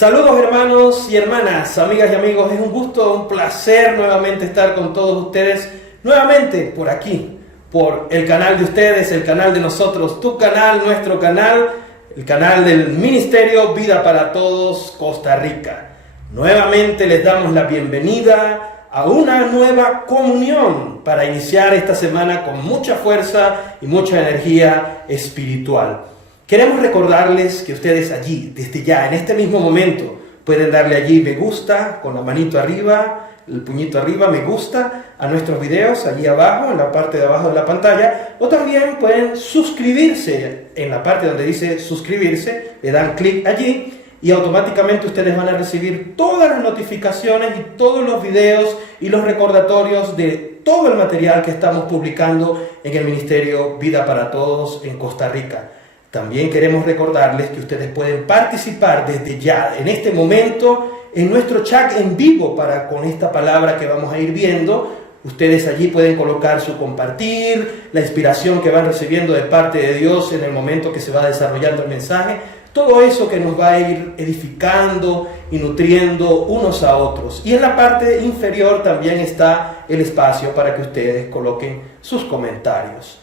Saludos hermanos y hermanas, amigas y amigos, es un gusto, un placer nuevamente estar con todos ustedes, nuevamente por aquí, por el canal de ustedes, el canal de nosotros, tu canal, nuestro canal, el canal del Ministerio Vida para Todos Costa Rica. Nuevamente les damos la bienvenida a una nueva comunión para iniciar esta semana con mucha fuerza y mucha energía espiritual. Queremos recordarles que ustedes allí, desde ya, en este mismo momento, pueden darle allí me gusta, con la manito arriba, el puñito arriba, me gusta, a nuestros videos, allí abajo, en la parte de abajo de la pantalla, o también pueden suscribirse, en la parte donde dice suscribirse, le dan clic allí, y automáticamente ustedes van a recibir todas las notificaciones y todos los videos y los recordatorios de todo el material que estamos publicando en el Ministerio Vida para Todos en Costa Rica. También queremos recordarles que ustedes pueden participar desde ya, en este momento, en nuestro chat en vivo con esta palabra que vamos a ir viendo. Ustedes allí pueden colocar su compartir, la inspiración que van recibiendo de parte de Dios en el momento que se va desarrollando el mensaje. Todo eso que nos va a ir edificando y nutriendo unos a otros. Y en la parte inferior también está el espacio para que ustedes coloquen sus comentarios.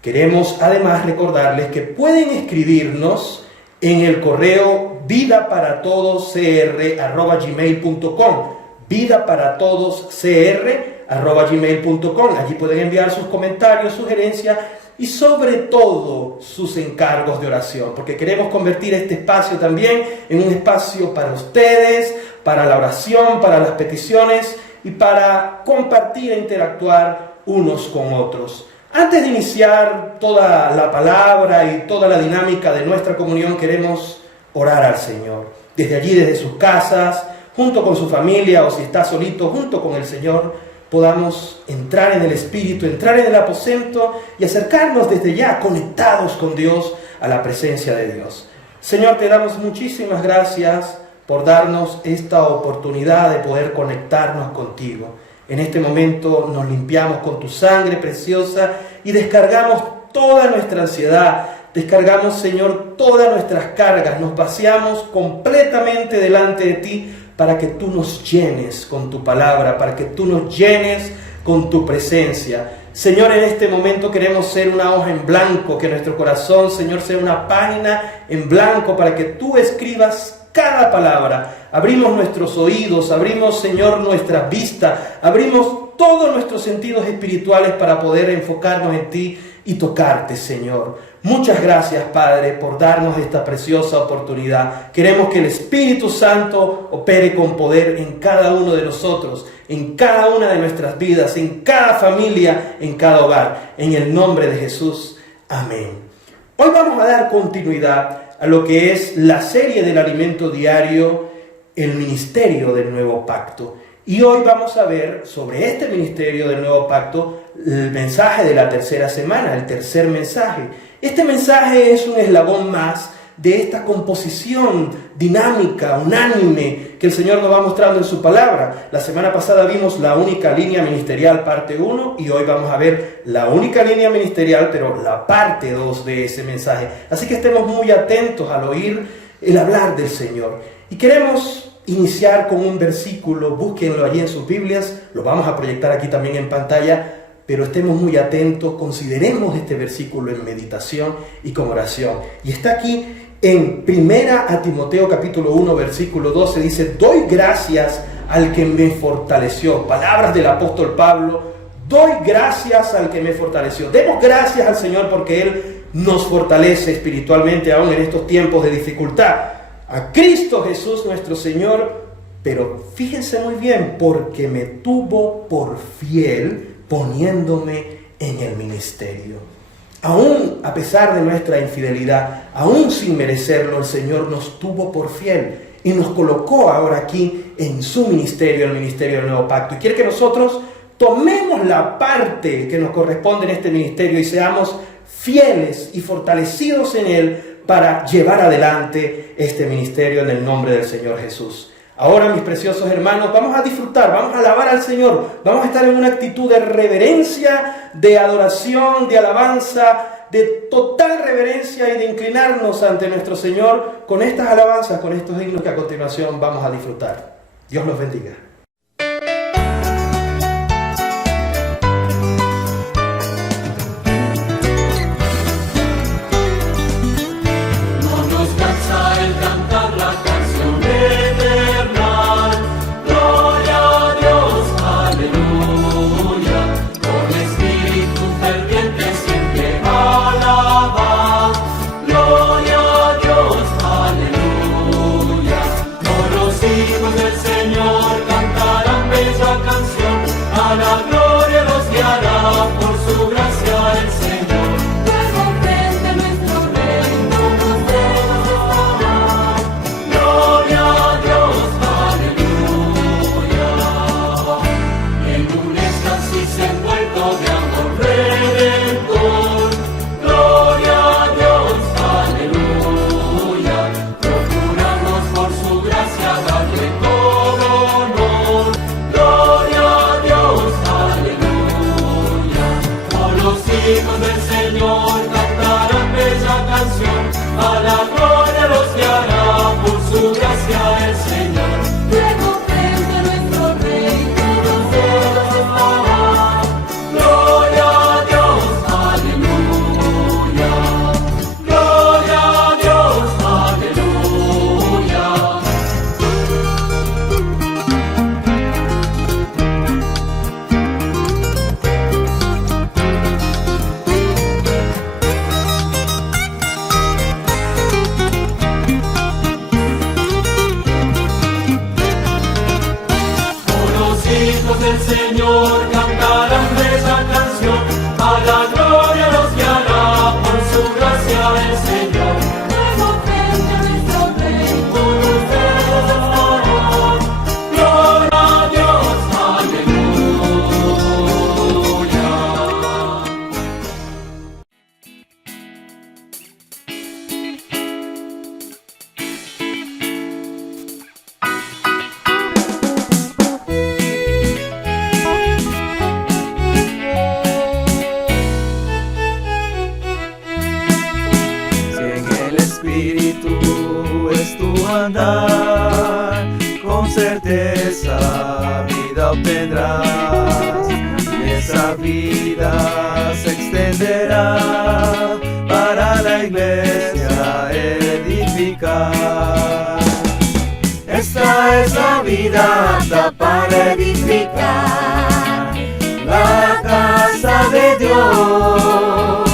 Queremos además recordarles que pueden escribirnos en el correo vidaparatodoscr@gmail.com, vidaparatodoscr@gmail.com. Allí pueden enviar sus comentarios, sugerencias y sobre todo sus encargos de oración, porque queremos convertir este espacio también en un espacio para ustedes, para la oración, para las peticiones y para compartir e interactuar unos con otros. Antes de iniciar toda la palabra y toda la dinámica de nuestra comunión, queremos orar al Señor. Desde allí, desde sus casas, junto con su familia, o si está solito, junto con el Señor, podamos entrar en el Espíritu, entrar en el aposento y acercarnos desde ya, conectados con Dios, a la presencia de Dios. Señor, te damos muchísimas gracias por darnos esta oportunidad de poder conectarnos contigo. En este momento nos limpiamos con tu sangre preciosa y descargamos toda nuestra ansiedad, descargamos, Señor, todas nuestras cargas, nos vaciamos completamente delante de ti para que tú nos llenes con tu palabra, para que tú nos llenes con tu presencia. Señor, en este momento queremos ser una hoja en blanco, que nuestro corazón, Señor, sea una página en blanco para que tú escribas cada palabra. Abrimos nuestros oídos, abrimos, Señor, nuestra vista, abrimos todos nuestros sentidos espirituales para poder enfocarnos en ti y tocarte, Señor. Muchas gracias, Padre, por darnos esta preciosa oportunidad. Queremos que el Espíritu Santo opere con poder en cada uno de nosotros, en cada una de nuestras vidas, en cada familia, en cada hogar. En el nombre de Jesús. Amén. Hoy vamos a dar continuidad a lo que es la serie del alimento diario, el ministerio del nuevo pacto. Y hoy vamos a ver sobre este ministerio del nuevo pacto el mensaje de la tercera semana, el tercer mensaje. Este mensaje es un eslabón más de esta composición dinámica, unánime, que el Señor nos va mostrando en su palabra. La semana pasada vimos la única línea ministerial, parte 1, y hoy vamos a ver la única línea ministerial, pero la parte 2 de ese mensaje. Así que estemos muy atentos al oír el hablar del Señor. Y queremos iniciar con un versículo, búsquenlo allí en sus Biblias, lo vamos a proyectar aquí también en pantalla, pero estemos muy atentos, consideremos este versículo en meditación y con oración. Y está aquí en 1 Timoteo capítulo 1, versículo 12, dice: doy gracias al que me fortaleció. Palabras del apóstol Pablo: doy gracias al que me fortaleció. Demos gracias al Señor porque Él nos fortalece espiritualmente aún en estos tiempos de dificultad. A Cristo Jesús nuestro Señor, pero fíjense muy bien, porque me tuvo por fiel poniéndome en el ministerio. Aún a pesar de nuestra infidelidad, aún sin merecerlo, el Señor nos tuvo por fiel y nos colocó ahora aquí en su ministerio, el ministerio del nuevo pacto. Y quiere que nosotros tomemos la parte que nos corresponde en este ministerio y seamos fieles y fortalecidos en él para llevar adelante este ministerio en el nombre del Señor Jesús. Ahora, mis preciosos hermanos, vamos a disfrutar, vamos a alabar al Señor, vamos a estar en una actitud de reverencia, de adoración, de alabanza, de total reverencia y de inclinarnos ante nuestro Señor con estas alabanzas, con estos himnos que a continuación vamos a disfrutar. Dios los bendiga. andar, con certeza vida obtendrás, y esa vida se extenderá para la iglesia edificar. Esta es la vida apta para edificar la casa de Dios.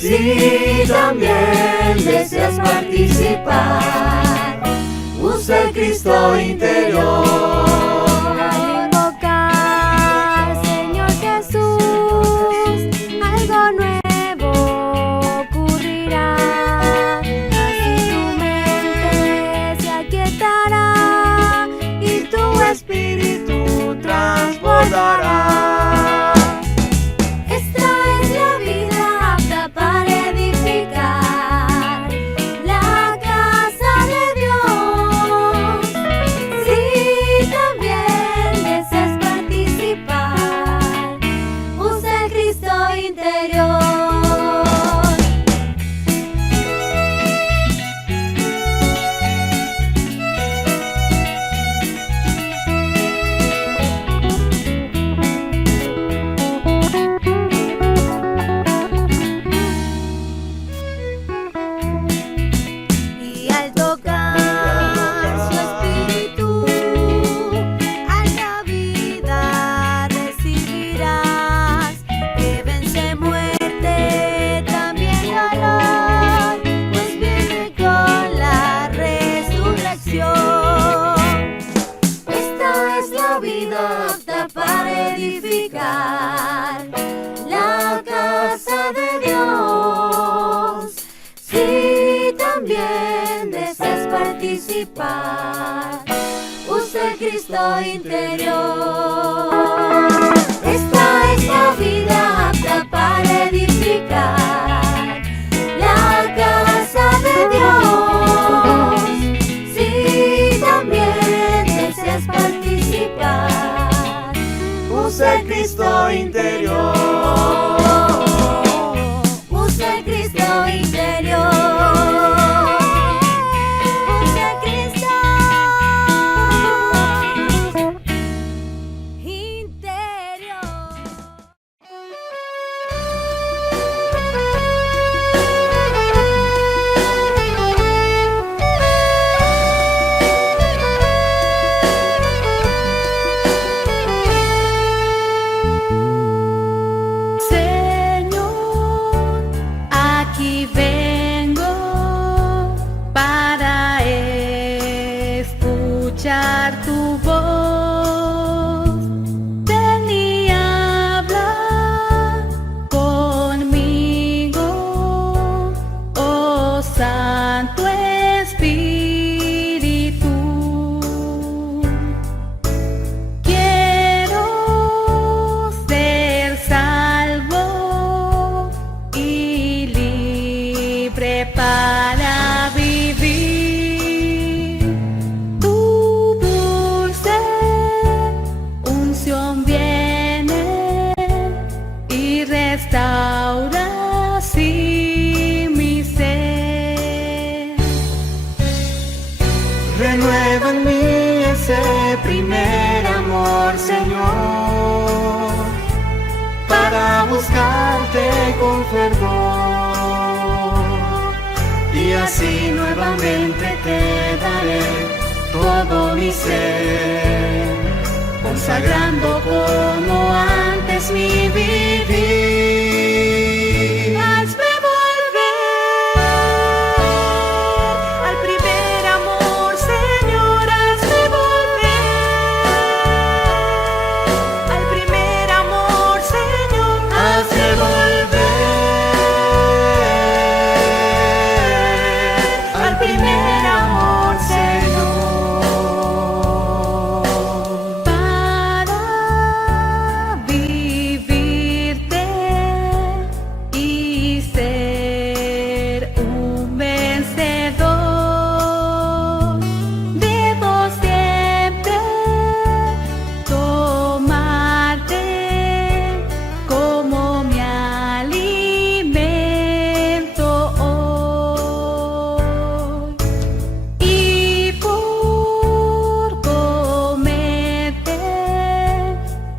Si también deseas participar, usa el Cristo interior. Al invocar, Señor Jesús, algo nuevo ocurrirá. Así tu mente se aquietará y tu espíritu transbordará. Para edificar la casa de Dios. Si también deseas participar, usa el Cristo interior. Esta es la vida apta para edificar la casa de Dios. Si también deseas participar, usa el Cristo interior. Usa el escuchar tu voz. Ven y habla conmigo, oh Santo Espíritu. Quiero ser salvo y libre para vivir. Tu dulce unción viene y restaura así mi ser. Renueva en mí ese primer amor, Señor, para buscarte con fervor. Y así nuevamente te daré todo mi ser, consagrando como antes mi vivir. Hazme volver al primer amor, Señor, hazme volver al primer amor, Señor, hazme volver al primer amor, Señor. Para vivirte y ser un vencedor, debo siempre tomarte como mi alimento hoy. Y por comerte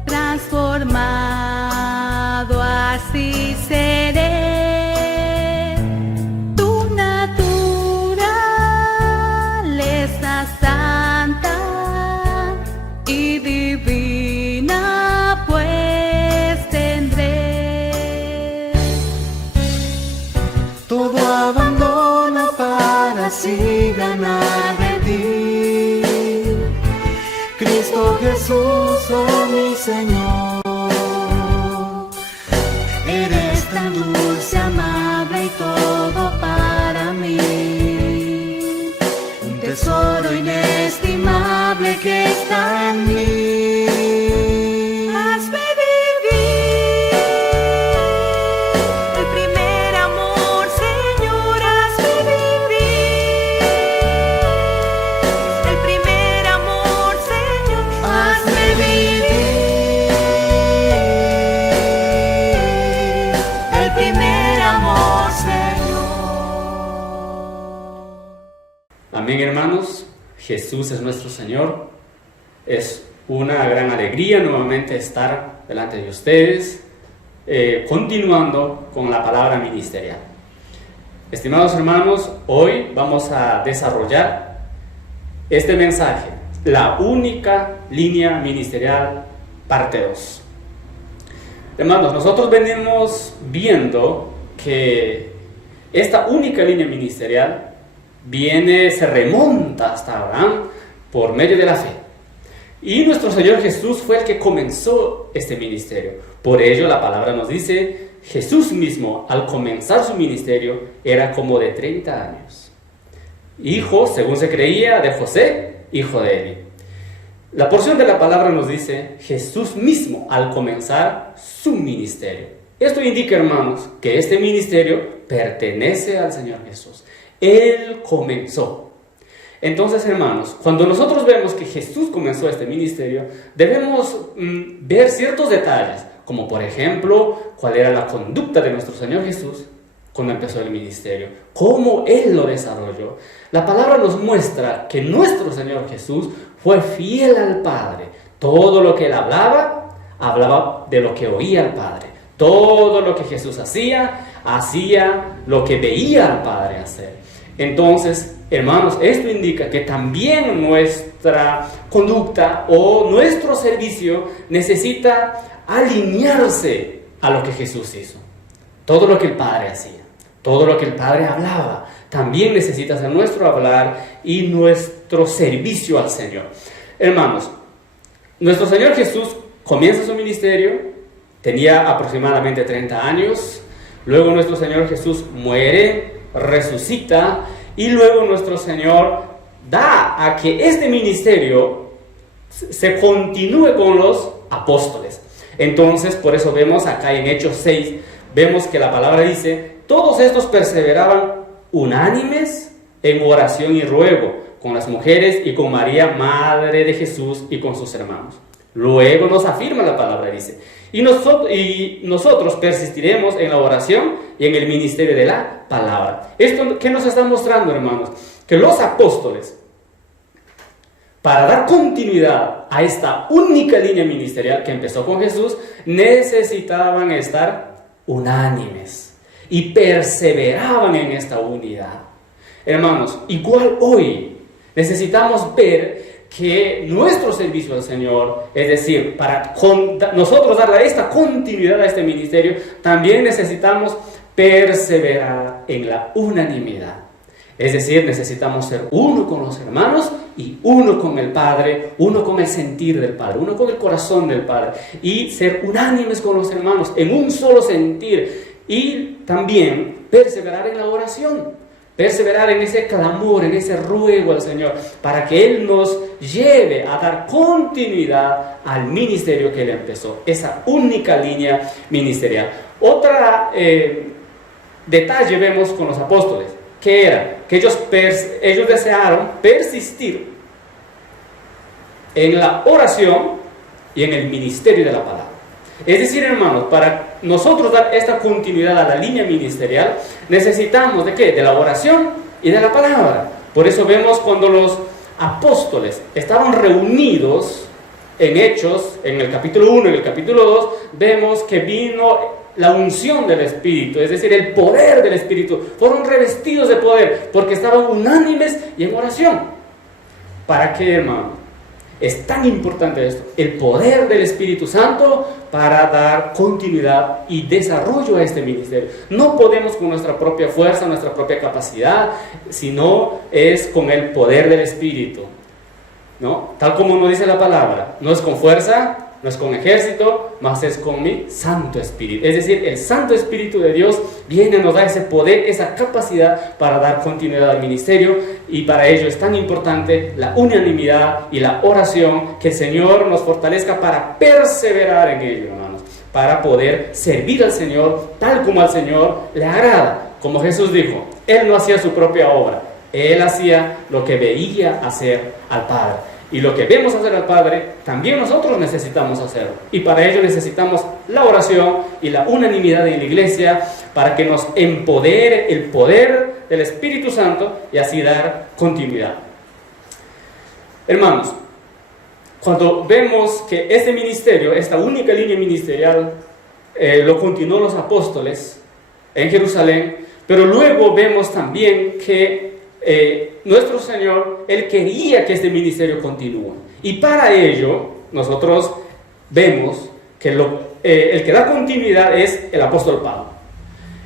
transformado así seré. Tu naturaleza santa y divina pues tendré. Todo abandono para así ganar de ti. Cristo Jesús, oh mi Señor, eres tan dulce, amable y todo para mí. Un tesoro inestimable que está en mí. Hazme vivir el primer amor, Señor, hazme vivir el primer amor, Señor, hazme vivir el primer amor, Señor. Amén, hermanos. Jesús es nuestro Señor. Es una gran alegría nuevamente estar delante de ustedes, continuando con la palabra ministerial. Estimados hermanos, hoy vamos a desarrollar este mensaje, la única línea ministerial, parte 2. Hermanos, nosotros venimos viendo que esta única línea ministerial se remonta hasta Abraham por medio de la fe. Y nuestro Señor Jesús fue el que comenzó este ministerio. Por ello la palabra nos dice, Jesús mismo al comenzar su ministerio era como de 30 años. Hijo, según se creía, de José, hijo de Eli. La porción de la palabra nos dice, Jesús mismo al comenzar su ministerio. Esto indica, hermanos, que este ministerio pertenece al Señor Jesús. Él comenzó. Entonces, hermanos, cuando nosotros vemos que Jesús comenzó este ministerio, debemos ver ciertos detalles, como por ejemplo, cuál era la conducta de nuestro Señor Jesús cuando empezó el ministerio, cómo Él lo desarrolló. La palabra nos muestra que nuestro Señor Jesús fue fiel al Padre. Todo lo que Él hablaba de lo que oía al Padre. Todo lo que Jesús hacía lo que veía al Padre hacer. Entonces, hermanos, esto indica que también nuestra conducta o nuestro servicio necesita alinearse a lo que Jesús hizo. Todo lo que el Padre hacía, todo lo que el Padre hablaba, también necesita ser nuestro hablar y nuestra nuestro servicio al Señor. Hermanos, nuestro Señor Jesús comienza su ministerio, tenía aproximadamente 30 años, luego nuestro Señor Jesús muere, resucita, y luego nuestro Señor da a que este ministerio se continúe con los apóstoles. Entonces, por eso vemos acá en Hechos 6, vemos que la palabra dice, todos estos perseveraban unánimes en oración y ruego, con las mujeres y con María, madre de Jesús, y con sus hermanos. Luego nos afirma la palabra, dice, y nosotros persistiremos en la oración y en el ministerio de la palabra. ¿Esto qué nos está mostrando, hermanos? Que los apóstoles, para dar continuidad a esta única línea ministerial que empezó con Jesús, necesitaban estar unánimes y perseveraban en esta unidad. Hermanos, igual hoy necesitamos ver que nuestro servicio al Señor, es decir, para nosotros darle esta continuidad a este ministerio, también necesitamos perseverar en la unanimidad. Es decir, necesitamos ser uno con los hermanos y uno con el Padre, uno con el sentir del Padre, uno con el corazón del Padre, y ser unánimes con los hermanos en un solo sentir, y también perseverar en la oración. Perseverar en ese clamor, en ese ruego al Señor, para que Él nos lleve a dar continuidad al ministerio que Él empezó, esa única línea ministerial. Otra detalle vemos con los apóstoles, que era que ellos desearon persistir en la oración y en el ministerio de la palabra. Es decir, hermanos, para nosotros dar esta continuidad a la línea ministerial, necesitamos ¿de qué? De la oración y de la palabra. Por eso vemos cuando los apóstoles estaban reunidos en Hechos, en el capítulo 1 y el capítulo 2, vemos que vino la unción del Espíritu, es decir, el poder del Espíritu. Fueron revestidos de poder porque estaban unánimes y en oración. ¿Para qué, hermano? Es tan importante esto, el poder del Espíritu Santo para dar continuidad y desarrollo a este ministerio. No podemos con nuestra propia fuerza, nuestra propia capacidad, sino es con el poder del Espíritu, ¿no? Tal como nos dice la palabra, no es con fuerza, no es con ejército, mas es con mi Santo Espíritu. Es decir, el Santo Espíritu de Dios viene a nos dar ese poder, esa capacidad para dar continuidad al ministerio, y para ello es tan importante la unanimidad y la oración, que el Señor nos fortalezca para perseverar en ello, hermanos, para poder servir al Señor tal como al Señor le agrada. Como Jesús dijo, Él no hacía su propia obra, Él hacía lo que veía hacer al Padre. Y lo que vemos hacer al Padre, también nosotros necesitamos hacerlo. Y para ello necesitamos la oración y la unanimidad en la iglesia, para que nos empodere el poder del Espíritu Santo y así dar continuidad. Hermanos, cuando vemos que este ministerio, esta única línea ministerial, lo continuó los apóstoles en Jerusalén, pero luego vemos también que nuestro Señor, Él quería que este ministerio continúe, y para ello nosotros vemos que el que da continuidad es el apóstol Pablo,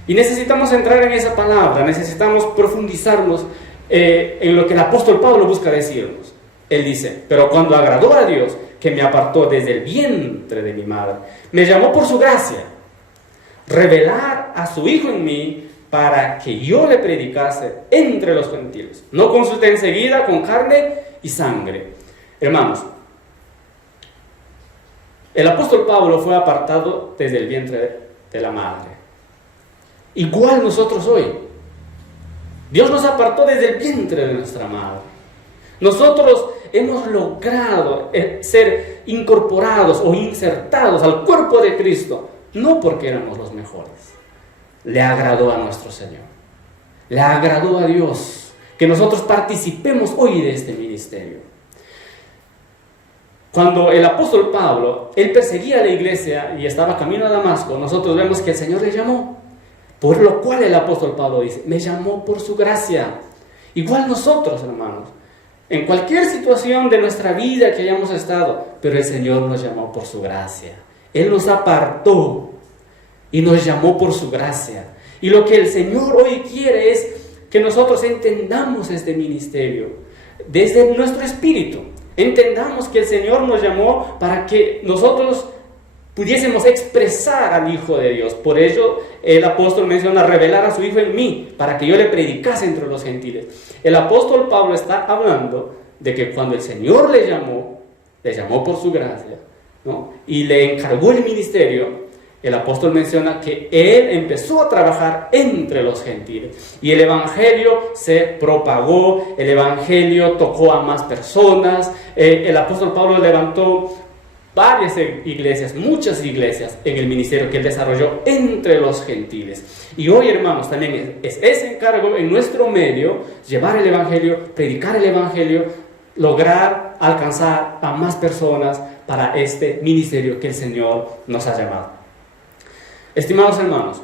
y necesitamos entrar en esa palabra, necesitamos profundizarnos en lo que el apóstol Pablo busca decirnos. Él dice, pero cuando agradó a Dios, que me apartó desde el vientre de mi madre, me llamó por su gracia, revelar a su Hijo en mí, para que yo le predicase entre los gentiles. No consulté enseguida con carne y sangre. Hermanos, el apóstol Pablo fue apartado desde el vientre de la madre. Igual nosotros hoy. Dios nos apartó desde el vientre de nuestra madre. Nosotros hemos logrado ser incorporados o insertados al cuerpo de Cristo, no porque éramos los mejores. Le agradó a nuestro Señor, le agradó a Dios que nosotros participemos hoy de este ministerio. Cuando el apóstol Pablo, él perseguía a la iglesia y estaba camino a Damasco, nosotros vemos que el Señor le llamó, por lo cual el apóstol Pablo dice, me llamó por su gracia. Igual nosotros, hermanos, en cualquier situación de nuestra vida que hayamos estado, pero el Señor nos llamó por su gracia. Él nos apartó y nos llamó por su gracia. Y lo que el Señor hoy quiere es que nosotros entendamos este ministerio. desde nuestro espíritu. Entendamos que el Señor nos llamó para que nosotros pudiésemos expresar al Hijo de Dios. Por ello el apóstol menciona revelar a su Hijo en mí, para que yo le predicase entre los gentiles. El apóstol Pablo está hablando de que cuando el Señor le llamó por su gracia, ¿no?, y le encargó el ministerio, el apóstol menciona que él empezó a trabajar entre los gentiles y el evangelio se propagó, el evangelio tocó a más personas. El apóstol Pablo levantó varias iglesias, muchas iglesias en el ministerio que él desarrolló entre los gentiles. Y hoy, hermanos, también es ese encargo en nuestro medio, llevar el evangelio, predicar el evangelio, lograr alcanzar a más personas para este ministerio que el Señor nos ha llamado. Estimados hermanos,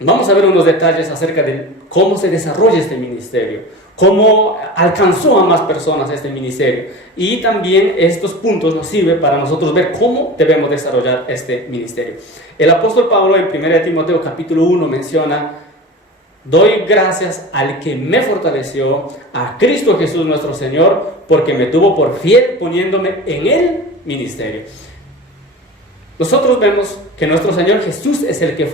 vamos a ver unos detalles acerca de cómo se desarrolla este ministerio, cómo alcanzó a más personas este ministerio, y también estos puntos nos sirven para nosotros ver cómo debemos desarrollar este ministerio. El apóstol Pablo en 1 Timoteo capítulo 1 menciona: doy gracias al que me fortaleció, a Cristo Jesús nuestro Señor, porque me tuvo por fiel poniéndome en el ministerio. Nosotros vemos que nuestro Señor Jesús es el que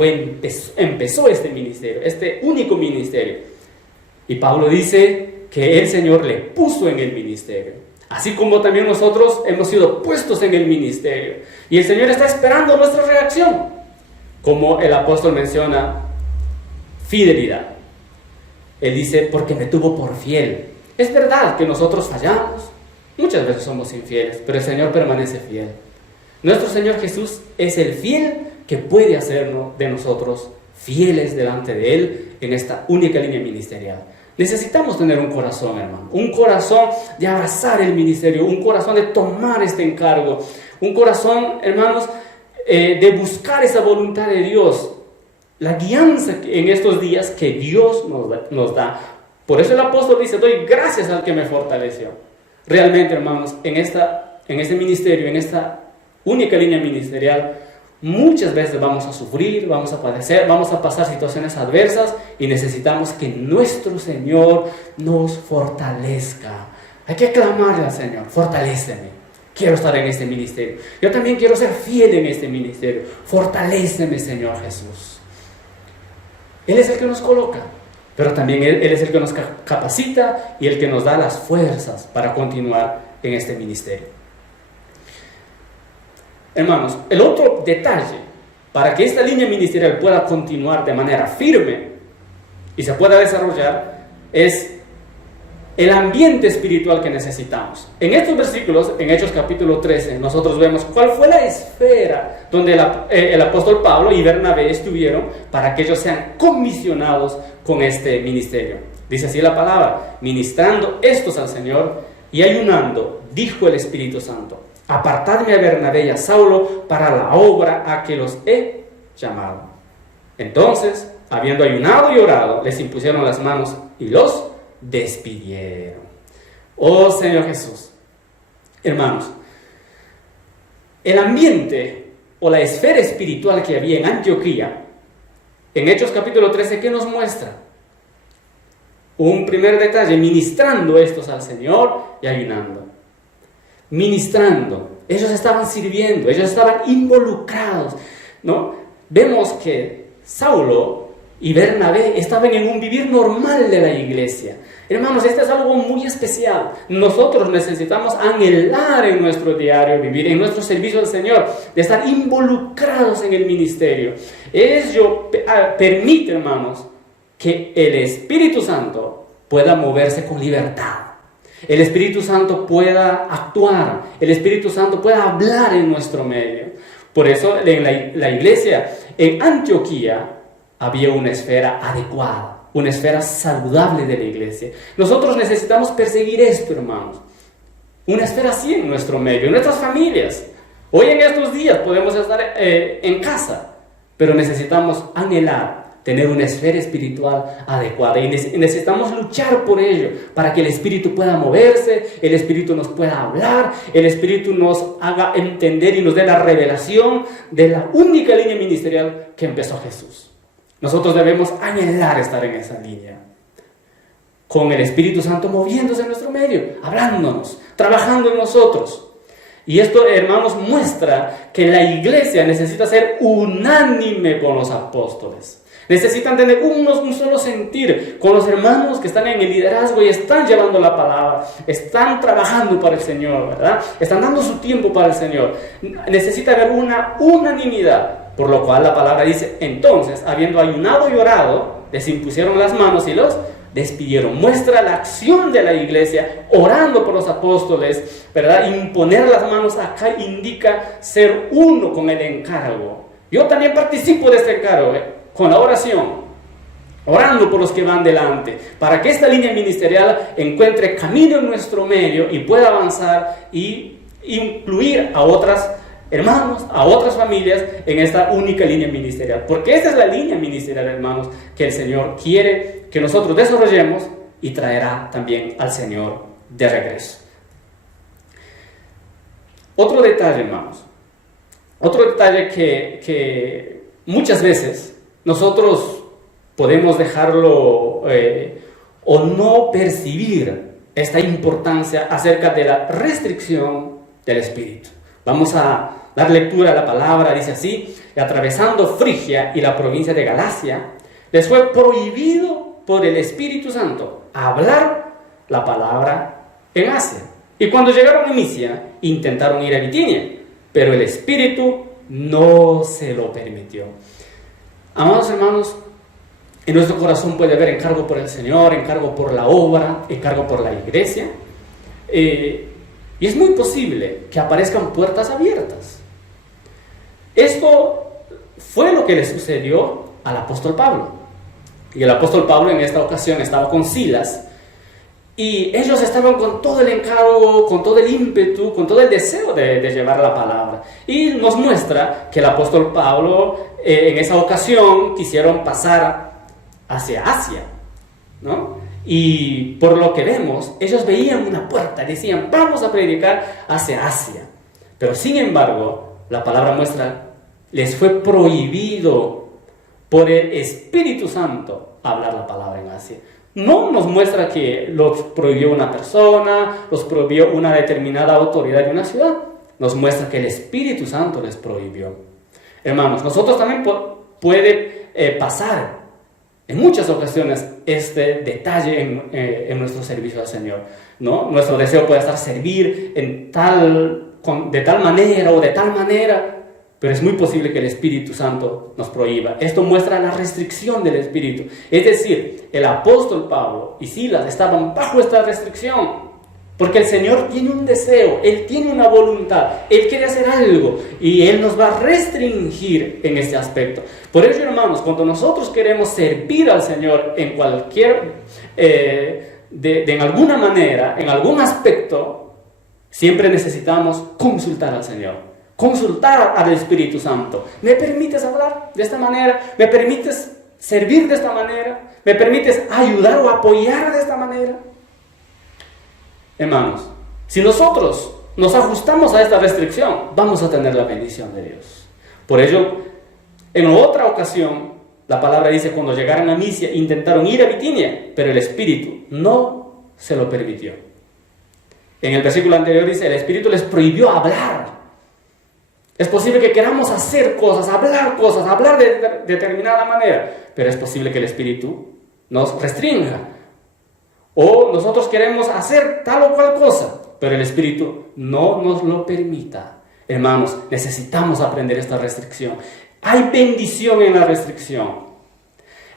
empezó este ministerio, este único ministerio. Y Pablo dice que el Señor le puso en el ministerio, así como también nosotros hemos sido puestos en el ministerio. Y el Señor está esperando nuestra reacción, como el apóstol menciona, fidelidad. Él dice, porque me tuvo por fiel. Es verdad que nosotros fallamos, muchas veces somos infieles, pero el Señor permanece fiel. Nuestro Señor Jesús es el fiel que puede hacernos de nosotros fieles delante de Él en esta única línea ministerial. Necesitamos tener un corazón, hermano, un corazón de abrazar el ministerio, un corazón de tomar este encargo, un corazón, hermanos, de buscar esa voluntad de Dios, la guianza en estos días que Dios nos da. Por eso el apóstol dice, doy gracias al que me fortaleció. Realmente, hermanos, en este ministerio, en esta única línea ministerial, muchas veces vamos a sufrir, vamos a padecer, vamos a pasar situaciones adversas y necesitamos que nuestro Señor nos fortalezca. Hay que clamarle al Señor, fortaléceme, quiero estar en este ministerio, yo también quiero ser fiel en este ministerio, fortaléceme, Señor Jesús. Él es el que nos coloca, pero también Él es el que nos capacita y el que nos da las fuerzas para continuar en este ministerio. Hermanos, el otro detalle para que esta línea ministerial pueda continuar de manera firme y se pueda desarrollar es el ambiente espiritual que necesitamos. En estos versículos, en Hechos capítulo 13, nosotros vemos cuál fue la esfera donde el apóstol Pablo y Bernabé estuvieron para que ellos sean comisionados con este ministerio. Dice así la palabra: ministrando estos al Señor y ayunando, dijo el Espíritu Santo, apartadme a Bernabé y a Saulo para la obra a que los he llamado. Entonces, habiendo ayunado y orado, les impusieron las manos y los despidieron. Oh Señor Jesús. Hermanos, el ambiente o la esfera espiritual que había en Antioquía, en Hechos capítulo 13, ¿qué nos muestra? Un primer detalle: ministrando estos al Señor y ayunando. Ministrando, ellos estaban sirviendo, ellos estaban involucrados, ¿no? Vemos que Saulo y Bernabé estaban en un vivir normal de la iglesia. Hermanos, esto es algo muy especial. Nosotros necesitamos anhelar en nuestro diario vivir, en nuestro servicio al Señor, de estar involucrados en el ministerio. Ello permite, hermanos, que el Espíritu Santo pueda moverse con libertad. El Espíritu Santo pueda actuar, el Espíritu Santo pueda hablar en nuestro medio. Por eso en la iglesia en Antioquía había una esfera adecuada, una esfera saludable de la iglesia. Nosotros necesitamos perseguir esto, hermanos. Una esfera así en nuestro medio, en nuestras familias. Hoy en estos días podemos estar en casa, pero necesitamos anhelar tener una esfera espiritual adecuada y necesitamos luchar por ello para que el Espíritu pueda moverse, el Espíritu nos pueda hablar, el Espíritu nos haga entender y nos dé la revelación de la única línea ministerial que empezó Jesús. Nosotros debemos anhelar estar en esa línea. con el Espíritu Santo moviéndose en nuestro medio, hablándonos, trabajando en nosotros. Y esto, hermanos, muestra que la iglesia necesita ser unánime con los apóstoles. Necesitan tener un solo sentir con los hermanos que están en el liderazgo y están llevando la palabra, están trabajando para el Señor, ¿verdad? Están dando su tiempo para el Señor. Necesita haber una unanimidad, por lo cual la palabra dice: entonces, habiendo ayunado y orado, les impusieron las manos y los despidieron. Muestra la acción de la iglesia orando por los apóstoles, ¿verdad? Imponer las manos acá indica ser uno con el encargo. Yo también participo de este encargo, con la oración, orando por los que van delante, para que esta línea ministerial encuentre camino en nuestro medio y pueda avanzar y incluir a otras hermanos, a otras familias en esta única línea ministerial. Porque esta es la línea ministerial, hermanos, que el Señor quiere que nosotros desarrollemos y traerá también al Señor de regreso. Otro detalle, hermanos, otro detalle que muchas veces nosotros podemos dejarlo o no percibir esta importancia acerca de la restricción del Espíritu. Vamos a dar lectura a la palabra. Dice así: y atravesando Frigia y la provincia de Galacia, les fue prohibido por el Espíritu Santo hablar la palabra en Asia. Y cuando llegaron a Misia, intentaron ir a Bitinia, pero el Espíritu no se lo permitió. Amados hermanos, en nuestro corazón puede haber encargo por el Señor, encargo por la obra, encargo por la iglesia. Y es muy posible que aparezcan puertas abiertas. Esto fue lo que le sucedió al apóstol Pablo. Y el apóstol Pablo en esta ocasión estaba con Silas, y ellos estaban con todo el encargo, con todo el ímpetu, con todo el deseo de llevar la palabra. Y nos muestra que el apóstol Pablo en esa ocasión quisieron pasar hacia Asia, ¿no? Y por lo que vemos, ellos veían una puerta, decían: vamos a predicar hacia Asia. Pero sin embargo, la palabra muestra, les fue prohibido por el Espíritu Santo hablar la palabra en Asia. No nos muestra que los prohibió una persona, los prohibió una determinada autoridad de una ciudad. Nos muestra que el Espíritu Santo les prohibió. Hermanos, nosotros también puede pasar en muchas ocasiones este detalle en nuestro servicio al Señor, ¿no? Nuestro deseo puede estar servir de tal manera o de tal manera, pero es muy posible que el Espíritu Santo nos prohíba. Esto muestra la restricción del Espíritu. Es decir, el apóstol Pablo y Silas estaban bajo esta restricción, porque el Señor tiene un deseo, Él tiene una voluntad, Él quiere hacer algo y Él nos va a restringir en este aspecto. Por ello, hermanos, cuando nosotros queremos servir al Señor en cualquier, en alguna manera, en algún aspecto, siempre necesitamos consultar al Señor. Consultar al Espíritu Santo. ¿Me permites hablar de esta manera? ¿Me permites servir de esta manera? ¿Me permites ayudar o apoyar de esta manera? Hermanos, si nosotros nos ajustamos a esta restricción, vamos a tener la bendición de Dios. Por ello, en otra ocasión, la palabra dice: cuando llegaron a Misia, intentaron ir a Bitinia, pero el Espíritu no se lo permitió. En el versículo anterior dice: el Espíritu les prohibió hablar. Es posible que queramos hacer cosas, hablar de determinada manera, pero es posible que el Espíritu nos restrinja. O nosotros queremos hacer tal o cual cosa, pero el Espíritu no nos lo permita. Hermanos, necesitamos aprender esta restricción. Hay bendición en la restricción.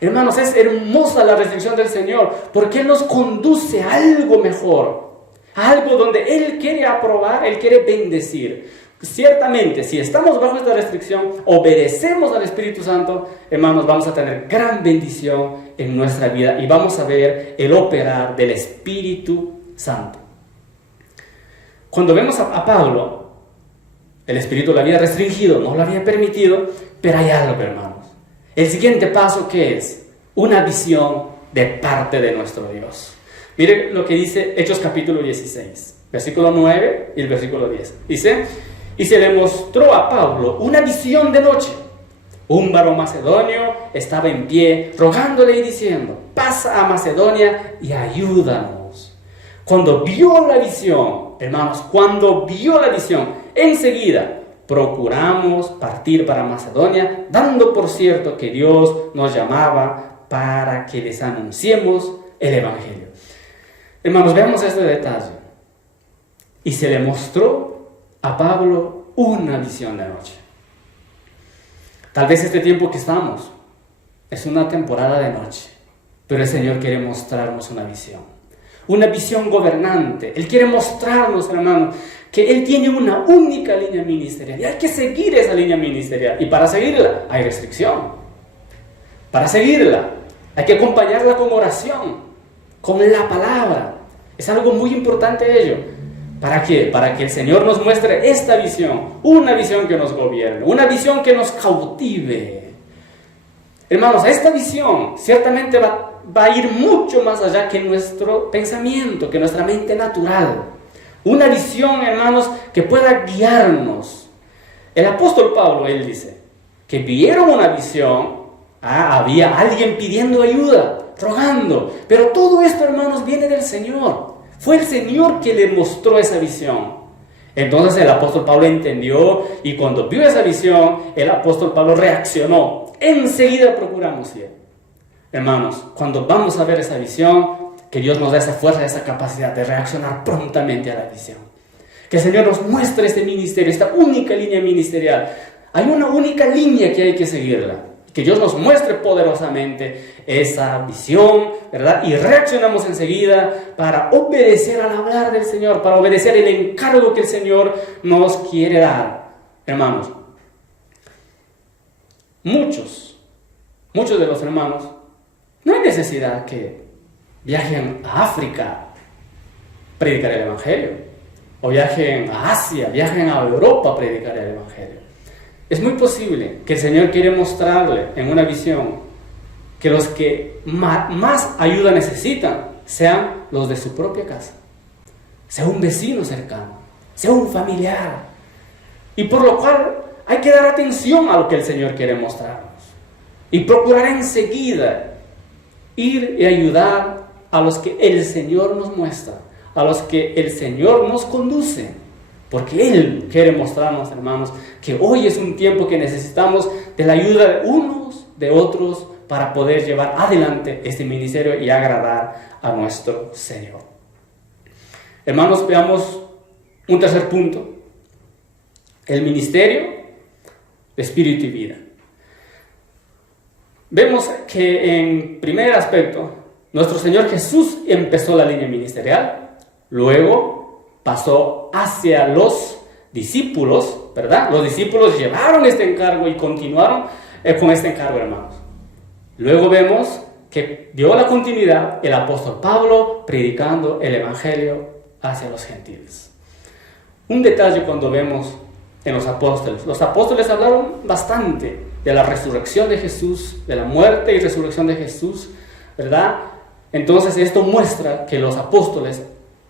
Hermanos, es hermosa la restricción del Señor, porque Él nos conduce a algo mejor, a algo donde Él quiere aprobar, Él quiere bendecir. Ciertamente, si estamos bajo esta restricción, obedecemos al Espíritu Santo, hermanos, vamos a tener gran bendición en nuestra vida y vamos a ver el operar del Espíritu Santo. Cuando vemos a Pablo, el Espíritu lo había restringido, no lo había permitido, pero hay algo, hermanos. El siguiente paso, ¿qué es? Una visión de parte de nuestro Dios. Mire lo que dice Hechos capítulo 16, versículo 9 y el versículo 10. Dice: y se le mostró a Pablo una visión de noche. Un varón macedonio estaba en pie, rogándole y diciendo: pasa a Macedonia y ayúdanos. Cuando vio la visión, hermanos, cuando vio la visión, enseguida procuramos partir para Macedonia, dando por cierto que Dios nos llamaba para que les anunciemos el Evangelio. Hermanos, veamos este detalle. Y se le mostró a Pablo una visión de noche. Tal vez este tiempo que estamos es una temporada de noche, pero el Señor quiere mostrarnos una visión gobernante. Él quiere mostrarnos, hermanos, que Él tiene una única línea ministerial y hay que seguir esa línea ministerial. Y para seguirla hay restricción. Para seguirla hay que acompañarla con oración, con la palabra. Es algo muy importante ello. ¿Para qué? Para que el Señor nos muestre esta visión, una visión que nos gobierne, una visión que nos cautive. Hermanos, esta visión ciertamente va a ir mucho más allá que nuestro pensamiento, que nuestra mente natural. Una visión, hermanos, que pueda guiarnos. El apóstol Pablo, él dice que vieron una visión, había alguien pidiendo ayuda, rogando, pero todo esto, hermanos, viene del Señor. Fue el Señor que le mostró esa visión. Entonces el apóstol Pablo entendió, y cuando vio esa visión, el apóstol Pablo reaccionó. Enseguida procuramos ir. Hermanos, cuando vamos a ver esa visión, que Dios nos dé esa fuerza, esa capacidad de reaccionar prontamente a la visión. Que el Señor nos muestre este ministerio, esta única línea ministerial. Hay una única línea que hay que seguirla. Que Dios nos muestre poderosamente esa visión, ¿verdad? Y reaccionamos enseguida para obedecer al hablar del Señor, para obedecer el encargo que el Señor nos quiere dar. Hermanos, muchos de los hermanos, no hay necesidad que viajen a África a predicar el Evangelio, o viajen a Asia, viajen a Europa a predicar el Evangelio. Es muy posible que el Señor quiere mostrarle en una visión que los que más ayuda necesitan sean los de su propia casa, sea un vecino cercano, sea un familiar, y por lo cual hay que dar atención a lo que el Señor quiere mostrarnos y procurar enseguida ir y ayudar a los que el Señor nos muestra, a los que el Señor nos conduce. Porque Él quiere mostrarnos, hermanos, que hoy es un tiempo que necesitamos de la ayuda de unos, de otros, para poder llevar adelante este ministerio y agradar a nuestro Señor. Hermanos, veamos un tercer punto. El ministerio de espíritu y vida. Vemos que en primer aspecto, nuestro Señor Jesús empezó la línea ministerial, luego pasó hacia los discípulos, ¿verdad? Los discípulos llevaron este encargo y continuaron con este encargo, hermanos. Luego vemos que dio la continuidad el apóstol Pablo predicando el Evangelio hacia los gentiles. Un detalle cuando vemos en los apóstoles hablaron bastante de la resurrección de Jesús, de la muerte y resurrección de Jesús, ¿verdad? Entonces esto muestra que los apóstoles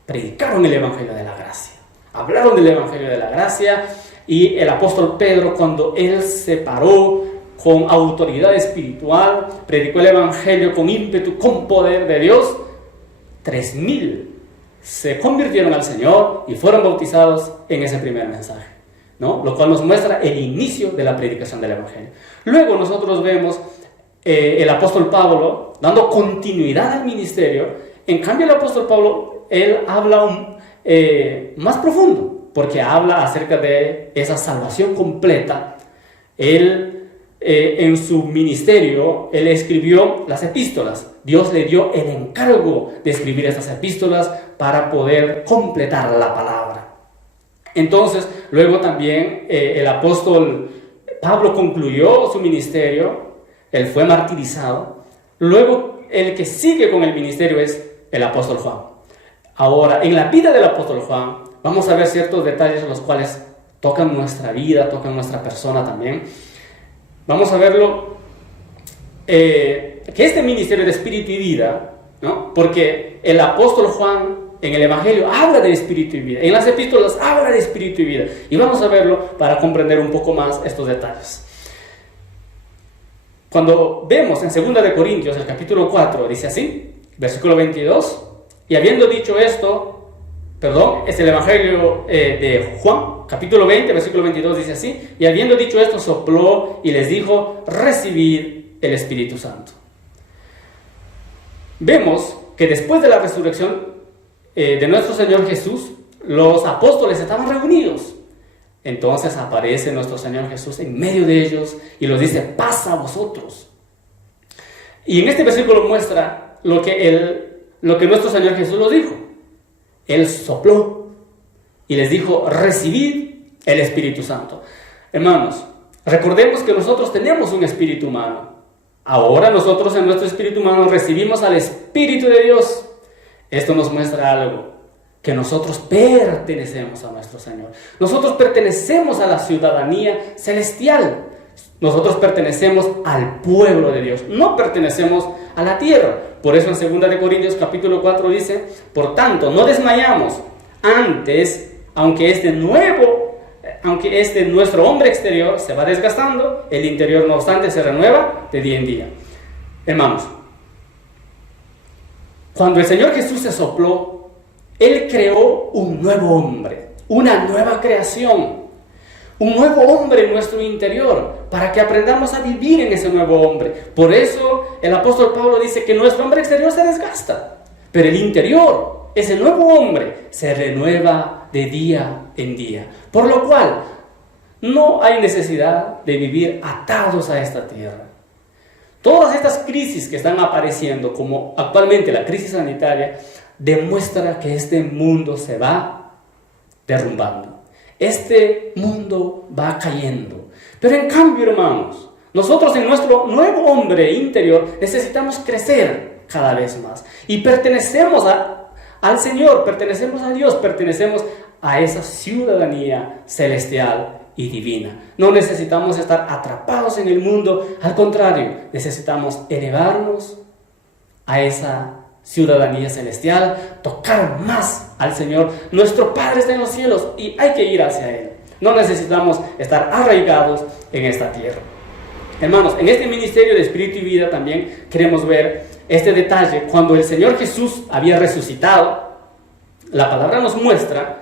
predicaron el Evangelio de la gracia, hablaron del Evangelio de la gracia, y el apóstol Pedro, cuando él se paró con autoridad espiritual, predicó el Evangelio con ímpetu, con poder de Dios, 3,000 se convirtieron al Señor y fueron bautizados en ese primer mensaje, ¿no? Lo cual nos muestra el inicio de la predicación del Evangelio. Luego nosotros vemos el apóstol Pablo dando continuidad al ministerio. En cambio, el apóstol Pablo, él habla más profundo, porque habla acerca de esa salvación completa. Él, en su ministerio, él escribió las epístolas. Dios le dio el encargo de escribir estas epístolas para poder completar la palabra. Entonces, luego también el apóstol Pablo concluyó su ministerio, él fue martirizado. Luego, el que sigue con el ministerio es el apóstol Juan. Ahora, en la vida del apóstol Juan, vamos a ver ciertos detalles los cuales tocan nuestra vida, tocan nuestra persona también. Vamos a verlo, que este ministerio de espíritu y vida, ¿no? Porque el apóstol Juan en el Evangelio habla de espíritu y vida, en las epístolas habla de espíritu y vida, y vamos a verlo para comprender un poco más estos detalles. Cuando vemos en 2 de Corintios, el capítulo 4, dice así, versículo 22, y habiendo dicho esto, es el Evangelio de Juan, capítulo 20, versículo 22, dice así, y habiendo dicho esto, sopló y les dijo, recibid el Espíritu Santo. Vemos que después de la resurrección de nuestro Señor Jesús, los apóstoles estaban reunidos. Entonces aparece nuestro Señor Jesús en medio de ellos y los dice, paz a vosotros. Y en este versículo muestra lo que nuestro Señor Jesús los dijo. Él sopló y les dijo, recibid el Espíritu Santo. Hermanos, recordemos que nosotros tenemos un espíritu humano. Ahora nosotros en nuestro espíritu humano recibimos al Espíritu de Dios. Esto nos muestra algo, que nosotros pertenecemos a nuestro Señor. Nosotros pertenecemos a la ciudadanía celestial. Nosotros pertenecemos al pueblo de Dios. No pertenecemos a la tierra. Por eso en 2 de Corintios capítulo 4 dice, por tanto, no desmayamos. Antes, aunque nuestro hombre exterior se va desgastando, el interior no obstante se renueva de día en día. Hermanos, cuando el Señor Jesús se sopló, Él creó un nuevo hombre, una nueva creación, un nuevo hombre en nuestro interior, para que aprendamos a vivir en ese nuevo hombre. Por eso el apóstol Pablo dice que nuestro hombre exterior se desgasta, pero el interior, ese nuevo hombre, se renueva de día en día. Por lo cual, no hay necesidad de vivir atados a esta tierra. Todas estas crisis que están apareciendo, como actualmente la crisis sanitaria, demuestra que este mundo se va derrumbando. Este mundo va cayendo. Pero en cambio, hermanos, nosotros en nuestro nuevo hombre interior necesitamos crecer cada vez más. Y pertenecemos al Señor, pertenecemos a Dios, pertenecemos a esa ciudadanía celestial y divina. No necesitamos estar atrapados en el mundo, al contrario, necesitamos elevarnos a esa ciudadanía celestial, tocar más al Señor. Nuestro Padre está en los cielos y hay que ir hacia Él. No necesitamos estar arraigados en esta tierra. Hermanos, en este ministerio de Espíritu y Vida también queremos ver este detalle. Cuando el Señor Jesús había resucitado, la palabra nos muestra,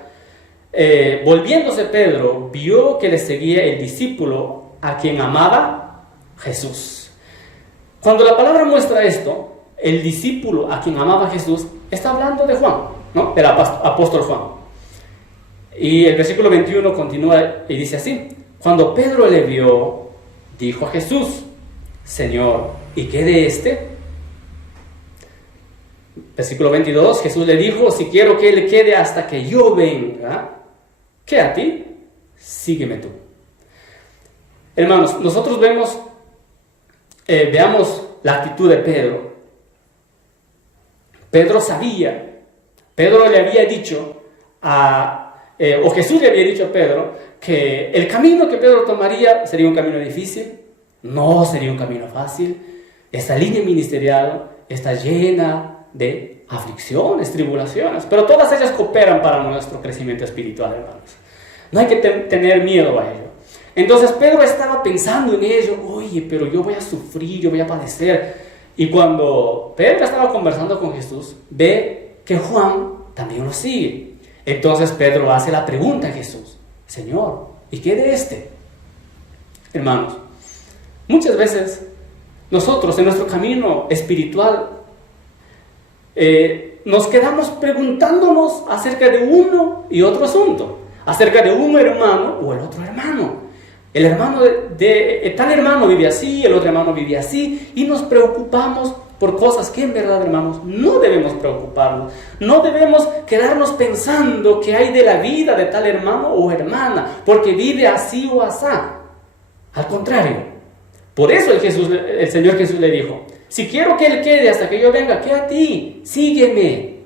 volviéndose Pedro, vio que le seguía el discípulo a quien amaba Jesús. Cuando la palabra muestra esto, el discípulo a quien amaba Jesús, está hablando de Juan, ¿no? Del apóstol Juan. Y el versículo 21 continúa y dice así: cuando Pedro le vio, dijo a Jesús, Señor, ¿y qué de este? Versículo 22, Jesús le dijo, si quiero que él quede hasta que yo venga, ¿qué a ti? Sígueme tú. Hermanos, nosotros veamos la actitud de Pedro. Pedro sabía, Pedro le había dicho o Jesús le había dicho a Pedro que el camino que Pedro tomaría sería un camino difícil, no sería un camino fácil. Esta línea ministerial está llena de aflicciones, tribulaciones, pero todas ellas cooperan para nuestro crecimiento espiritual, hermanos. No hay que tener miedo a ello. Entonces Pedro estaba pensando en ello, oye, pero yo voy a sufrir, yo voy a padecer. Y cuando Pedro estaba conversando con Jesús, ve que Juan también lo sigue. Entonces Pedro hace la pregunta a Jesús, Señor, ¿y qué de este? Hermanos, muchas veces nosotros en nuestro camino espiritual nos quedamos preguntándonos acerca de uno y otro asunto, acerca de un hermano o el otro hermano. El hermano tal hermano vive así, el otro hermano vive así, y nos preocupamos por cosas que en verdad, hermanos, no debemos preocuparnos. No debemos quedarnos pensando que hay de la vida de tal hermano o hermana, porque vive así o asá. Al contrario, por eso el Señor Jesús le dijo, si quiero que Él quede hasta que yo venga, ¿qué a ti? Sígueme.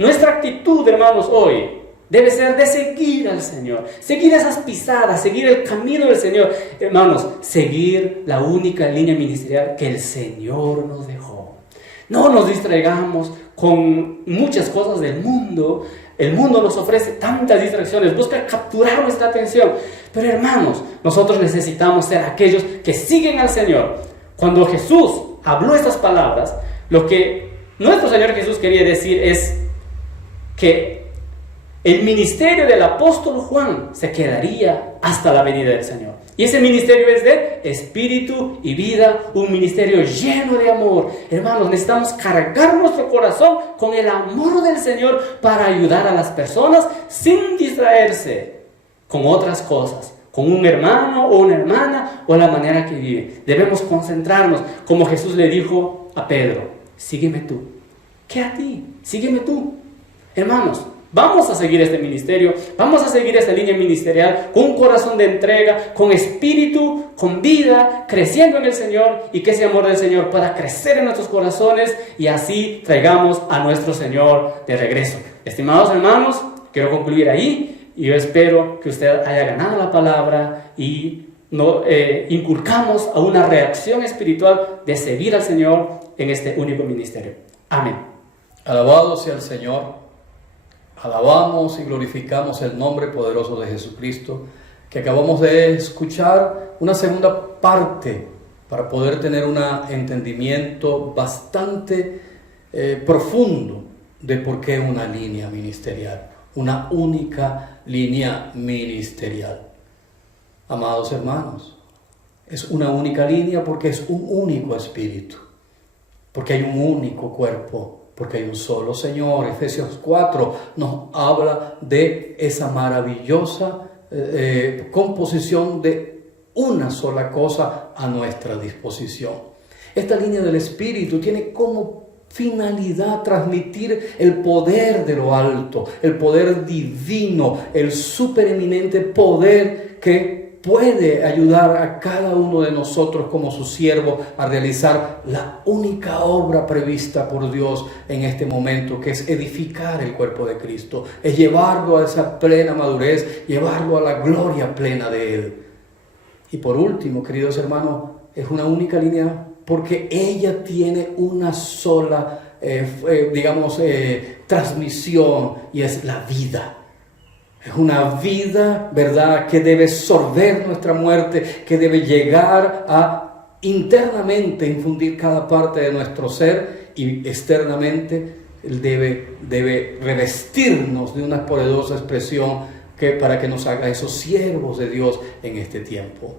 Nuestra actitud, hermanos, hoy debe ser de seguir al Señor, seguir esas pisadas, seguir el camino del Señor. Hermanos, seguir la única línea ministerial que el Señor nos dejó. No nos distraigamos con muchas cosas del mundo. El mundo nos ofrece tantas distracciones, busca capturar nuestra atención. Pero hermanos, nosotros necesitamos ser aquellos que siguen al Señor. Cuando Jesús habló estas palabras, lo que nuestro Señor Jesús quería decir es que el ministerio del apóstol Juan se quedaría hasta la venida del Señor. Y ese ministerio es de espíritu y vida, un ministerio lleno de amor. Hermanos, necesitamos cargar nuestro corazón con el amor del Señor para ayudar a las personas sin distraerse con otras cosas, con un hermano o una hermana o la manera que vive. Debemos concentrarnos, como Jesús le dijo a Pedro: sígueme tú. ¿Qué a ti? Sígueme tú. Hermanos, vamos a seguir este ministerio, vamos a seguir esta línea ministerial con un corazón de entrega, con espíritu, con vida, creciendo en el Señor, y que ese amor del Señor pueda crecer en nuestros corazones y así traigamos a nuestro Señor de regreso. Estimados hermanos, quiero concluir ahí y yo espero que usted haya ganado la palabra y inculcamos a una reacción espiritual de seguir al Señor en este único ministerio. Amén. Alabado sea el Señor. Alabamos y glorificamos el nombre poderoso de Jesucristo, que acabamos de escuchar una segunda parte para poder tener un entendimiento bastante profundo de por qué una línea ministerial, una única línea ministerial. Amados hermanos, es una única línea porque es un único espíritu, porque hay un único cuerpo, porque hay un solo Señor. Efesios 4 nos habla de esa maravillosa composición de una sola cosa a nuestra disposición. Esta línea del Espíritu tiene como finalidad transmitir el poder de lo alto, el poder divino, el supereminente poder que puede ayudar a cada uno de nosotros como su siervo a realizar la única obra prevista por Dios en este momento, que es edificar el cuerpo de Cristo, es llevarlo a esa plena madurez, llevarlo a la gloria plena de Él. Y por último, queridos hermanos, es una única línea porque ella tiene una sola, transmisión, y es la vida. Es una vida, ¿verdad?, que debe sorber nuestra muerte, que debe llegar a internamente infundir cada parte de nuestro ser, y externamente debe revestirnos de una poderosa expresión para que nos haga esos siervos de Dios en este tiempo.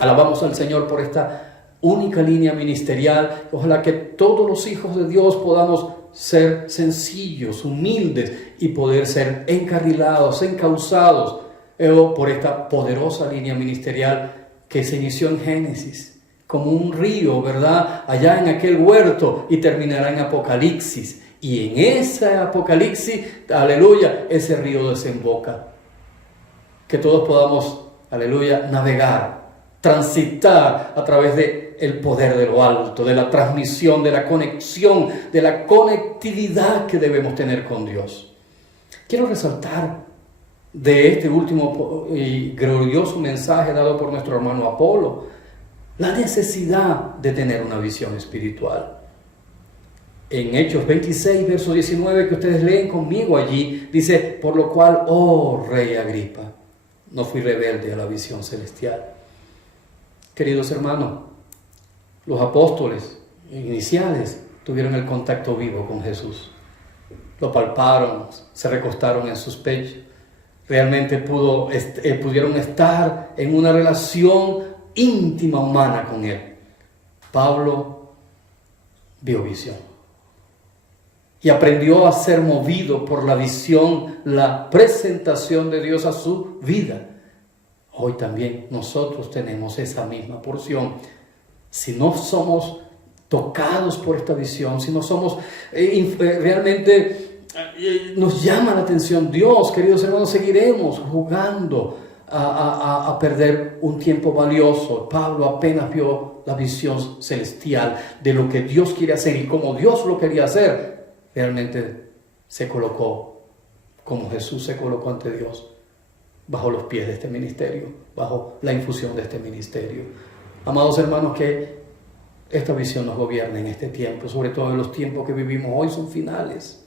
Alabamos al Señor por esta única línea ministerial. Ojalá que todos los hijos de Dios podamos ser sencillos, humildes y poder ser encarrilados, encauzados por esta poderosa línea ministerial que se inició en Génesis como un río, ¿verdad?, allá en aquel huerto, y terminará en Apocalipsis, y en ese Apocalipsis, aleluya, ese río desemboca. Que todos podamos, aleluya, navegar, transitar a través de el poder de lo alto, de la transmisión, de la conexión, de la conectividad que debemos tener con Dios. Quiero resaltar de este último y glorioso mensaje dado por nuestro hermano Apolo la necesidad de tener una visión espiritual. En Hechos 26, verso 19, que ustedes leen conmigo allí, dice: por lo cual, oh Rey Agripa, no fui rebelde a la visión celestial. Queridos hermanos, los apóstoles iniciales tuvieron el contacto vivo con Jesús. Lo palparon, se recostaron en sus pechos. Realmente pudieron estar en una relación íntima humana con Él. Pablo vio visión y aprendió a ser movido por la visión, la presentación de Dios a su vida. Hoy también nosotros tenemos esa misma porción. Si no somos tocados por esta visión, si no somos realmente nos llama la atención Dios, queridos hermanos, seguiremos jugando a perder un tiempo valioso. Pablo apenas vio la visión celestial de lo que Dios quiere hacer y cómo Dios lo quería hacer. Realmente se colocó como Jesús se colocó ante Dios, bajo los pies de este ministerio, bajo la infusión de este ministerio. Amados hermanos, que esta visión nos gobierne en este tiempo, sobre todo en los tiempos que vivimos hoy son finales.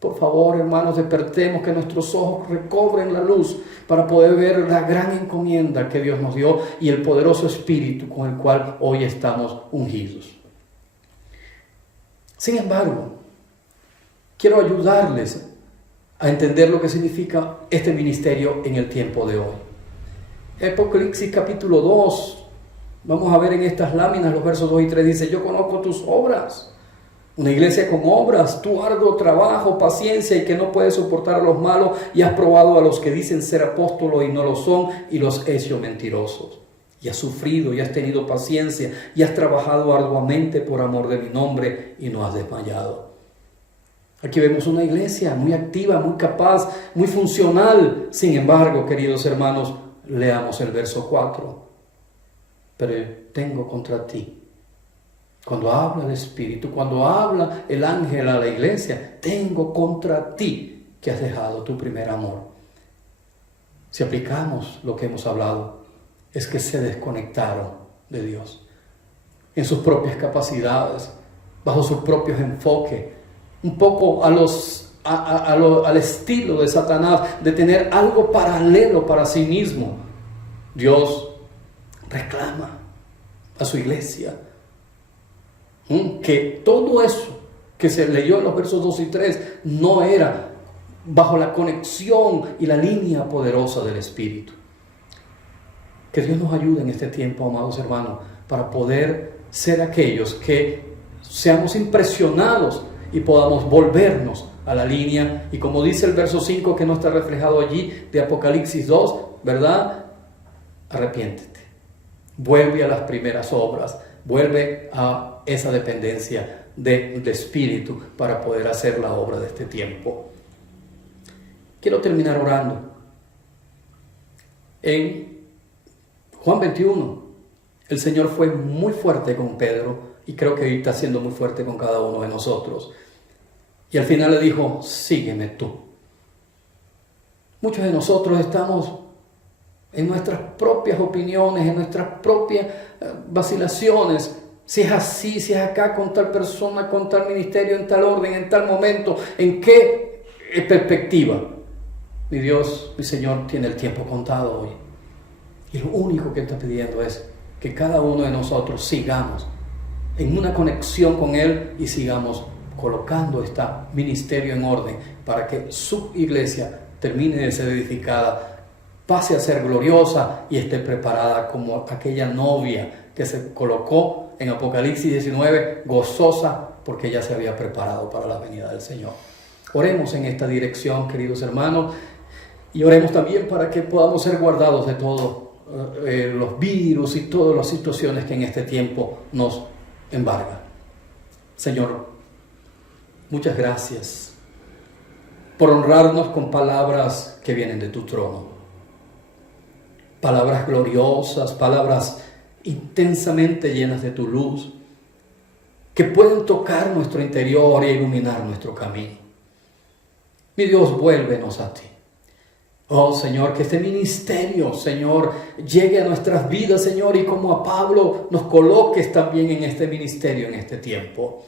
Por favor, hermanos, despertemos, que nuestros ojos recobren la luz para poder ver la gran encomienda que Dios nos dio y el poderoso espíritu con el cual hoy estamos ungidos. Sin embargo, quiero ayudarles a entender lo que significa este ministerio en el tiempo de hoy. Apocalipsis capítulo 2, vamos a ver en estas láminas los versos 2 y 3, dice: yo conozco tus obras, una iglesia con obras, tu arduo trabajo, paciencia y que no puedes soportar a los malos, y has probado a los que dicen ser apóstolos y no lo son, y los hecho mentirosos. Y has sufrido y has tenido paciencia y has trabajado arduamente por amor de mi nombre y no has desmayado. Aquí vemos una iglesia muy activa, muy capaz, muy funcional. Sin embargo, queridos hermanos, leamos el verso 4. Pero tengo contra ti. Cuando habla el Espíritu, cuando habla el ángel a la iglesia, tengo contra ti que has dejado tu primer amor. Si aplicamos lo que hemos hablado, es que se desconectaron de Dios en sus propias capacidades, bajo sus propios enfoques, un poco al estilo de Satanás, de tener algo paralelo para sí mismo. Dios reclama a su iglesia que todo eso que se leyó en los versos 2 y 3 no era bajo la conexión y la línea poderosa del Espíritu. Que Dios nos ayude en este tiempo, amados hermanos, para poder ser aquellos que seamos impresionados y podamos volvernos a la línea. Y como dice el verso 5, que no está reflejado allí, de Apocalipsis 2, ¿verdad? Arrepiéntete, vuelve a las primeras obras, vuelve a esa dependencia del Espíritu para poder hacer la obra de este tiempo. Quiero terminar orando. En Juan 21, el Señor fue muy fuerte con Pedro y creo que hoy está siendo muy fuerte con cada uno de nosotros. Y al final le dijo: sígueme tú. Muchos de nosotros estamos en nuestras propias opiniones, en nuestras propias vacilaciones. Si es así, si es acá, con tal persona, con tal ministerio, en tal orden, en tal momento, ¿en qué perspectiva? Mi Dios, mi Señor, tiene el tiempo contado hoy. Y lo único que está pidiendo es que cada uno de nosotros sigamos en una conexión con Él y sigamos colocando este ministerio en orden para que su iglesia termine de ser edificada, pase a ser gloriosa y esté preparada como aquella novia que se colocó en Apocalipsis 19, gozosa porque ya se había preparado para la venida del Señor. Oremos en esta dirección, queridos hermanos, y oremos también para que podamos ser guardados de todos los virus y todas las situaciones que en este tiempo nos embargan. Señor, muchas gracias por honrarnos con palabras que vienen de tu trono. Palabras gloriosas, palabras intensamente llenas de tu luz, que pueden tocar nuestro interior e iluminar nuestro camino. Mi Dios, vuélvenos a ti. Oh Señor, que este ministerio, Señor, llegue a nuestras vidas, Señor, y como a Pablo nos coloques también en este ministerio en este tiempo.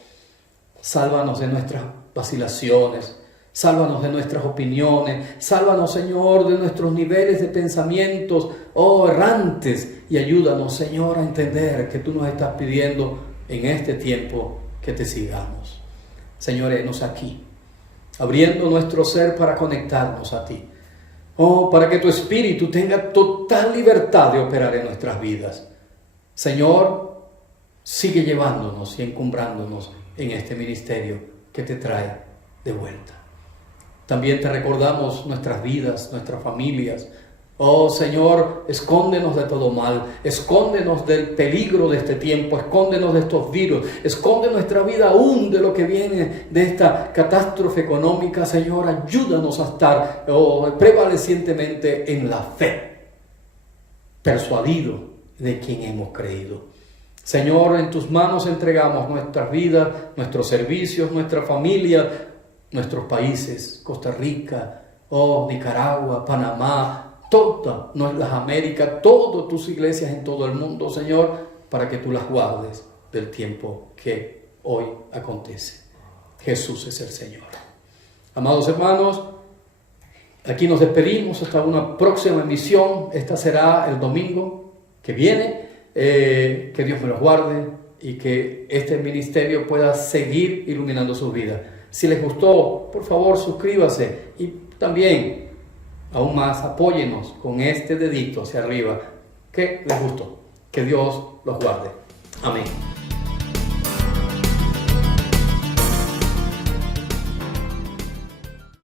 Sálvanos de nuestras vacilaciones, sálvanos de nuestras opiniones, sálvanos, Señor, de nuestros niveles de pensamientos, errantes, y ayúdanos, Señor, a entender que tú nos estás pidiendo en este tiempo que te sigamos. Señor, henos aquí, abriendo nuestro ser para conectarnos a ti. Para que tu Espíritu tenga total libertad de operar en nuestras vidas. Señor, sigue llevándonos y encumbrándonos en este ministerio que te trae de vuelta. También te recordamos nuestras vidas, nuestras familias. Oh Señor, escóndenos de todo mal, escóndenos del peligro de este tiempo, escóndenos de estos virus, esconde nuestra vida aún de lo que viene de esta catástrofe económica. Señor, ayúdanos a estar prevalecientemente en la fe, persuadido de quien hemos creído. Señor, en tus manos entregamos nuestras vidas, nuestros servicios, nuestra familia, nuestros países, Costa Rica, Nicaragua, Panamá, todas las Américas, todas tus iglesias en todo el mundo, Señor, para que tú las guardes del tiempo que hoy acontece. Jesús es el Señor. Amados hermanos, aquí nos despedimos hasta una próxima emisión. Esta será el domingo que viene. Que Dios me los guarde y que este ministerio pueda seguir iluminando sus vidas. Si les gustó, por favor suscríbase y también, aún más, apóyenos con este dedito hacia arriba que les gustó. Que Dios los guarde. Amén.